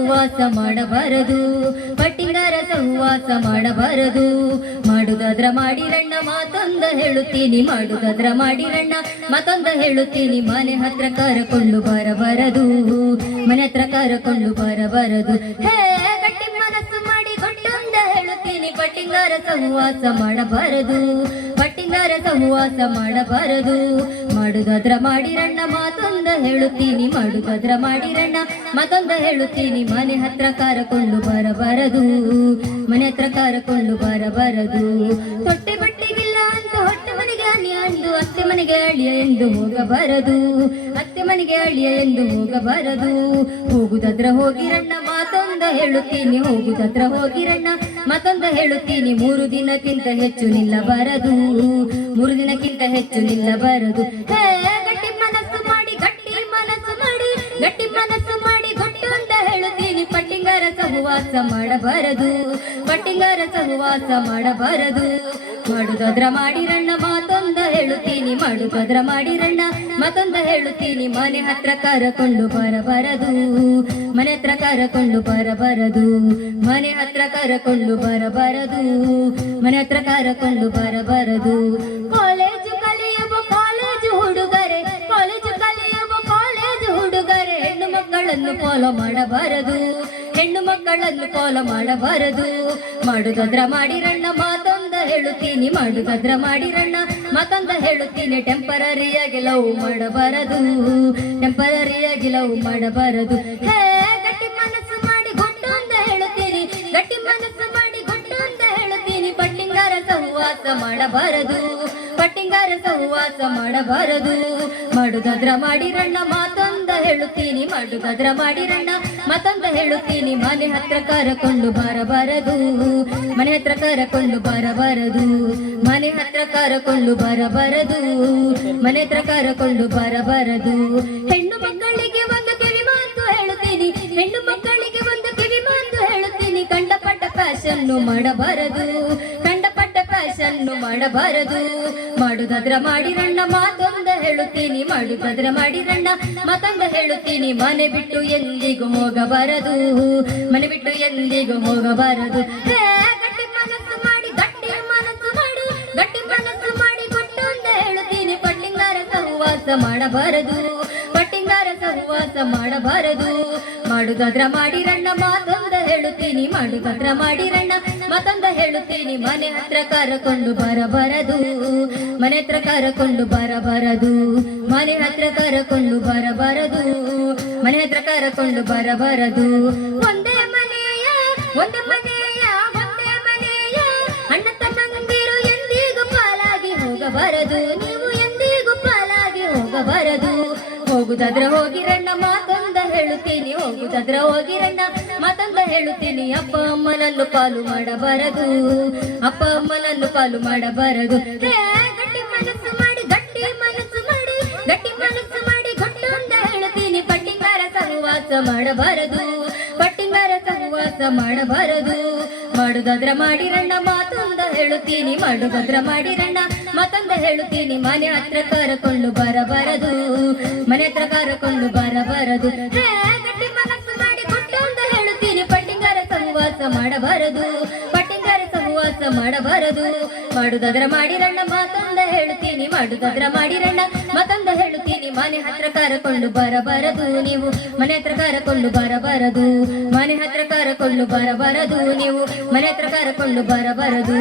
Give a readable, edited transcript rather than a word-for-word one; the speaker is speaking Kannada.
ಸಹವಾಸ ಮಾಡಬಾರದು, ಪಟ್ಟಿಂಗಾರ ಸಹವಾಸ ಮಾಡಬಾರದು. ಮಾಡುದಾದ್ರ ಮಾಡಿರಣ್ಣ ಮಾತೊಂದ ಹೇಳುತ್ತೀನಿ, ಮಾಡುದಾದ್ರ ಮಾಡಿರಣ್ಣ ಮತ್ತೊಂದ ಹೇಳುತ್ತೀನಿ. ಮನೆ ಹತ್ರ ಕರಕೊಂಡು ಬರಬಾರದು, ಮನೆ ಹತ್ರ ಕರಕೊಂಡು ಬರಬಾರದು. ಹೇ ಗಟ್ಟಿ ಮನಸ್ಸು ಮಾಡಿ ಕೊಟ್ಟೊಂದ ಹೇಳುತ್ತೀನಿ, ಪಟ್ಟಿಂಗಾರ ಸಹವಾಸ ಮಾಡಬಾರದು, ಪಟ್ಟಿಂಗಾರ ಸಹವಾಸ ಮಾಡಬಾರದು. ಮಾಡುದಾದ್ರ ಮಾಡಿರಣ್ಣ ಮಾತೊಂದ ಹೇಳುತ್ತೀನಿ, ಮಾಡುದಾದ್ರ ಮಾಡಿರಣ್ಣ ಮತ್ತೊಂದ ಹೇಳುತ್ತೀನಿ. ಮನೆ ಹತ್ರ ಕರಕೊಂಡು ಬರಬಾರದು, ಮನೆ ಹತ್ರ ಕರಕೊಂಡು ಬರಬಾರದು. ತೊಟ್ಟೆ ಬಟ್ಟೆಗಿಲ್ಲ ಅಂತ ಹೊಟ್ಟೆ ಮನೆಗೆ ಅನಿಯ ಎಂದು ಅತ್ತೆ ಮನೆಗೆ ಅಳಿಯ ಎಂದು ಹೋಗಬಾರದು, ಅತ್ತೆ ಮನೆಗೆ ಅಳಿಯ ಎಂದು ಹೋಗಬಾರದು. ಹೋಗುದಾದ್ರ ಹೋಗಿರಣ್ಣ ಮಾತೊಂದ ಹೇಳುತ್ತೀನಿ, ಹೋಗುದಾದ್ರ ಹೋಗಿರಣ್ಣ ಮತ್ತೊಂದ ಹೇಳುತ್ತೀನಿ. 3 ದಿನಕ್ಕಿಂತ ಹೆಚ್ಚು ನಿಲ್ಲಬಾರದು, 3 ದಿನಕ್ಕಿಂತ ಹೆಚ್ಚು ನಿಲ್ಲಬಾರದು. ಹೇ ಗಟ್ಟಿ ಮನಸ್ಸು ಮಾಡಿ, ಗಟ್ಟಿ ಮನಸ್ಸು ಮಾಡಿ, ಗಟ್ಟಿ ಮನಸ್ಸು ಮಾಡಿ ಗೊಟ್ಟು ಅಂತ ಹೇಳುತ್ತೀನಿ. ಪಟ್ಟಿಂಗಾರ ಸಹವಾಸ ಮಾಡಬಾರದು, ಪಟ್ಟಿಂಗಾರ ಸಹವಾಸ ಮಾಡಬಾರದು. ಮಾಡುದಾದ್ರ ಮಾಡಿರಣ್ಣ ಮಾತೊಂದ ಹೇಳುತ್ತೀನಿ, ಮಾಡುದಾದ್ರ ಮಾಡಿರಣ್ಣ ಮತ್ತೊಂದ ಹೇಳುತ್ತೀನಿ. ಮನೆ ಹತ್ರ ಕರಕೊಂಡು ಬರಬಾರದು, ಮನೆ ಹತ್ರ ಕರಕೊಂಡು ಬರಬಾರದು, ಮನೆ ಹತ್ರ ಕರಕೊಂಡು ಬರಬಾರದು, ಮನೆ ಹತ್ರ ಕರಕೊಂಡು ಬರಬಾರದು. ಕಾಲೇಜು ಕಲಿಯುವ ಕಾಲೇಜು ಹುಡುಗರೆ, ಕಾಲೇಜು ಕಲಿಯುವ ಕಾಲೇಜು ಹುಡುಗರೆ. ಹೆಣ್ಣು ಮಕ್ಕಳನ್ನು ಫಾಲೋ ಮಾಡಬಾರದು, ಹೆಣ್ಣು ಮಕ್ಕಳನ್ನು ಫಾಲೋ ಮಾಡಬಾರದು. ಮಾಡುದಾದ್ರ ಮಾಡಿರಣ್ಣ ಮಾತೊಂದ ಹೇಳುತ್ತೀನಿ, ಮಾಡುದಾದ್ರ ಮಾಡಿರಣ್ಣ ಮತ್ತೊಂದ ಹೇಳುತ್ತೀನಿ. ಟೆಂಪರರಿಯಾಗಿ ಲವ್ ಮಾಡಬಾರದು, ಟೆಂಪರರಿಯಾಗಿ ಲವ್ ಮಾಡಬಾರದು. ಹೇ ಗಟ್ಟಿ ಮನಸ್ಸು ಮಾಡಿ ಗೊಟ್ಟು ಅಂತ ಹೇಳುತ್ತೀನಿ, ಗಟ್ಟಿ ಮನಸ್ಸು ಮಾಡಿ ಗೊಟ್ಟು ಅಂತ ಹೇಳುತ್ತೀನಿ. ಪಟ್ಟಿಂಗಾರ ಸಹವಾಸ ಮಾಡಬಾರದು, ಪಟ್ಟಿಂಗಾರ ಸಹವಾಸ ಮಾಡಬಾರದು. ಮಾಡುದಾದ್ರ ಮಾಡಿರಣ್ಣ ಮಾತೊಂದ ಹೇಳುತ್ತೀನಿ, ಮಾಡುದಾದ್ರ ಮಾಡಿರಣ್ಣ ಮತ್ತೊಂದ ಹೇಳುತ್ತೀನಿ. ಮನೆ ಹತ್ರ ಕರಕೊಂಡು ಬರಬಾರದು, ಮನೆ ಹತ್ರ ಕರಕೊಂಡು ಬರಬಾರದು, ಮನೆ ಹತ್ರ ಕರಕೊಂಡು ಬರಬಾರದು, ಮನೆ ಹತ್ರ ಕರಕೊಂಡು ಬರಬಾರದು. ಹೆಣ್ಣು ಮಕ್ಕಳಿಗೆ ಒಂದು ಕಿವಿ ಮಾತು ಹೇಳುತ್ತೀನಿ, ಹೆಣ್ಣು ಮಕ್ಕಳಿಗೆ ಒಂದು ಕಿವಿ ಮಾತು ಹೇಳುತ್ತೀನಿ. ಕಂಡಪಟ್ಟ ಫ್ಯಾಷನ್ನು ಮಾಡಬಾರದು, ಕಂಡಪಟ್ಟ ಫ್ಯಾಷನ್ನು ಮಾಡಬಾರದು. ಮಾಡುದಾದ್ರ ಮಾಡಿರಣ್ಣ ಮಾತೊಂದ ಹೇಳುತ್ತೀನಿ, ಮಾಡುದಾದ್ರ ಮಾಡಿರಣ್ಣ ಮತ್ತೊಂದ ಹೇಳುತ್ತೀನಿ. ಮನೆ ಬಿಟ್ಟು ಎಂದಿಗೂ ಹೋಗಬಾರದು, ಮನೆ ಬಿಟ್ಟು ಎಂದಿಗೂ ಹೋಗಬಾರದು. ಹೇ ಗಟ್ಟಿ ಮನಸ್ಸು ಮಾಡಿ, ಗಟ್ಟಿ ಮನಸ್ಸು ಮಾಡಿ, ಗಟ್ಟಿ ಮನಸ್ಸು ಮಾಡಿ ಕೊಟ್ಟು ಅಂತ ಹೇಳುತ್ತೀನಿ. ಪಟ್ಟಿಂಗಾರ ಸಹವಾಸ ಮಾಡಬಾರದು, ಪಟ್ಟಿಂಗಾರ ಸಹವಾಸ ಮಾಡಬಾರದು. ಮಾಡುದಾದ್ರ ಮಾಡಿರಣ್ಣ ಮಾತೊಂದ ಹೇಳುತ್ತೀನಿ, ಮಾಡುದಾದ್ರ ಮಾಡಿರಣ್ಣ ಮತ್ತೊಂದ ಹೇಳುತ್ತೀನಿ. ಮನೆ ಹತ್ರ ಕರಕೊಂಡು ಬರಬಾರದು, ಮನೆ ಹತ್ರ ಕರಕೊಂಡು ಬರಬಾರದು, ಮನೆ ಹತ್ರ ಕರಕೊಂಡು ಬರಬಾರದು, ಮನೆ ಹತ್ರ ಕರಕೊಂಡು ಬರಬಾರದು. ಒಂದೇ ಮನೆಯ, ಒಂದೇ ಮನೆಯ, ಒಂದೇ ಮನೆಯ ಅಣ್ಣ ತಮ್ಮಂದಿರು ಎಂದಿಗೂ ಪಾಲಾಗಿ ಹೋಗಬಾರದು, ನೀವು ಎಂದಿಗೂ ಪಾಲಾಗಿ ಹೋಗಬಾರದು. ಹೋಗುದಾದ್ರ ಹೋಗಿರಣ್ಣ ಮಾತೊಂದ ಹೇಳುತ್ತೀನಿ, ಹೋಗುದಾದ್ರ ಹೋಗಿರಣ್ಣ ಮತ್ತೊಂದ ಹೇಳುತ್ತೀನಿ. ಅಪ್ಪ ಅಮ್ಮನನ್ನು ಪಾಲು ಮಾಡಬಾರದು, ಅಪ್ಪ ಅಮ್ಮನನ್ನು ಪಾಲು ಮಾಡಬಾರದು. ಹೇ ಗಟ್ಟಿ ಮನಸ್ಸು ಮಾಡಿ, ಗಟ್ಟಿ ಮನಸ್ಸು ಮಾಡಿ, ಗಟ್ಟಿ ಮನಸ್ಸು ಮಾಡಿ ಗೊಟ್ಟು ಅಂತ ಹೇಳುತ್ತೀನಿ. ಪಟ್ಟಿಂಗಾರ ಸಹವಾಸ ಮಾಡಬಾರದು, ಪಟ್ಟಿಂಗಾರ ಸಹವಾಸ ಮಾಡಬಾರದು. ಮಾಡುದಾದ್ರ ಮಾಡಿರಣ್ಣ ಮಾತೊಂದ ಹೇಳುತ್ತೀನಿ, ಮಾಡುದಾದ್ರ ಮಾಡಿರಣ್ಣ ಮತ್ತೊಂದ ಹೇಳುತ್ತೀನಿ. ಮನೆ ಹತ್ರ ಕರಕೊಂಡು ಬರಬಾರದು, ಮನೆ ಹತ್ರ ಕರಕೊಂಡು ಬರಬಾರದು. ಹೇ ಗಟ್ಟಿ ಮನಸ್ಸು ಮಾಡಿ ಕೊಟ್ಟು ಅಂತ ಹೇಳುತ್ತೀನಿ. ಪಟ್ಟಿಂಗಾರ ಸಹವಾಸ ಮಾಡಬಾರದು, ಪಟ್ಟಿಂಗಾರ ಸಹವಾಸ ಮಾಡಬಾರದು. ಮಾಡುದಾದ್ರ ಮಾಡಿರಣ್ಣ ಮಾತೊಂದ ಹೇಳುತ್ತೀನಿ, ಮಾಡುದಾದ್ರ ಮಾಡಿರಣ್ಣ ಮತ್ತೊಂದ ಹೇಳುತ್ತೀನಿ. ಮನೆ ಹತ್ರ ಕರಕೊಂಡು ಬರಬಾರದು, ನೀವು ಮನೆ ಹತ್ರ ಕರಕೊಂಡು ಬರಬಾರದು, ಮನೆ ಹತ್ರ ಕರಕೊಂಡು ಬರಬಾರದು, ನೀವು ಮನೆ ಹತ್ರ ಕರಕೊಂಡು ಬರಬಾರದು.